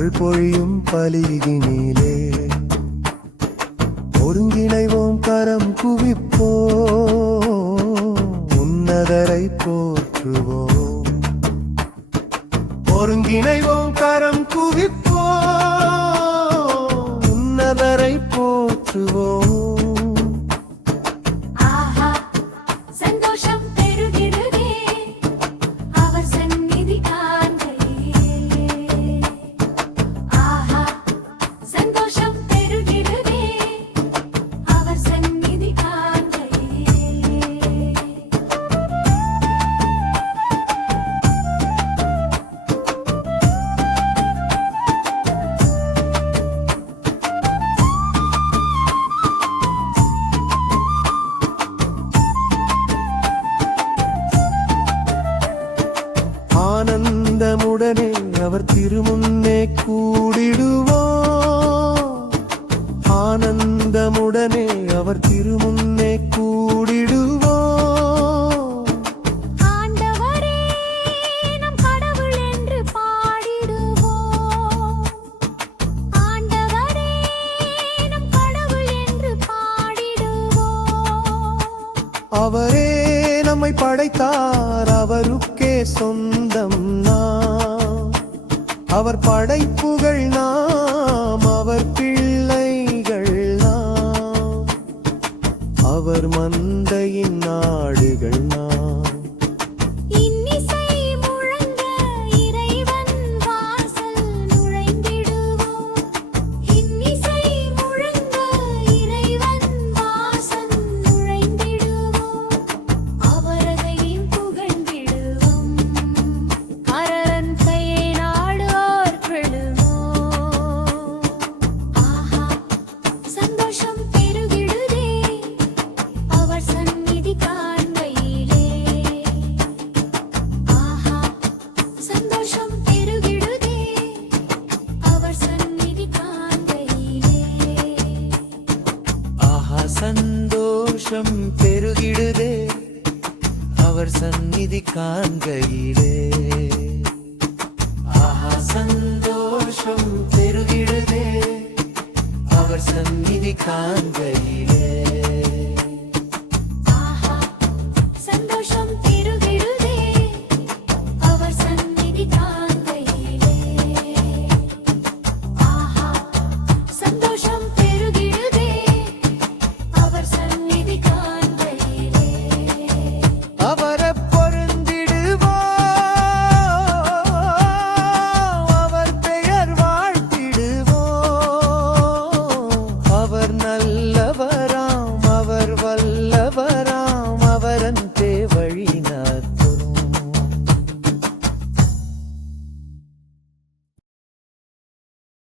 அருள் பொழியும் பலியினிலே ஒருங்கிணைவோம் கரம் குவிப்போ உன்னதரை போற்றுவோம். ஒருங்கிணைவோம் கரம் குவிப்போ உன்னதரை போற்றுவோம். ஆனந்தமுடனே அவர் திருமுன்னே கூடிடுவோம். ஆனந்தமுடனே அவர் திருமுன்னே கூடிடுவோம். ஆண்டவரே நம் கடவுள் என்று பாடிடுவோம். ஆண்டவரே நம் கடவுள் என்று பாடிடுவோம். அவரே நம்மை படைத்தார், அவருக்கே சொந்தம் நாம். அவர் படைப்புகள் நாம், அவர் பிள்ளைகள் நாம். அவர் மந்தையின் நாடுகள் நாம். இன்னிசை முழங்க இறைவன் வாசல் நுழைந்திடுவோம். இன்னிசை முழங்க இறைவன் வாசல் நுழைந்திடுவோம். அவரதையும் புகழ்ந்திடுவோம். அரன் கையை நாடுவோர் பெறுவோம். ஆஹா சந்தோஷம் பெருகிடுதே அவர் சந்நிதி காண்கையிலே. ஆஹா சந்தோஷம் பெருகிடுதே அவர் சந்நிதி காண்கையிலே. ஆஹா சந்தோஷம் பெருகிடுதே அவர் சந்நிதி காண்கையிலே.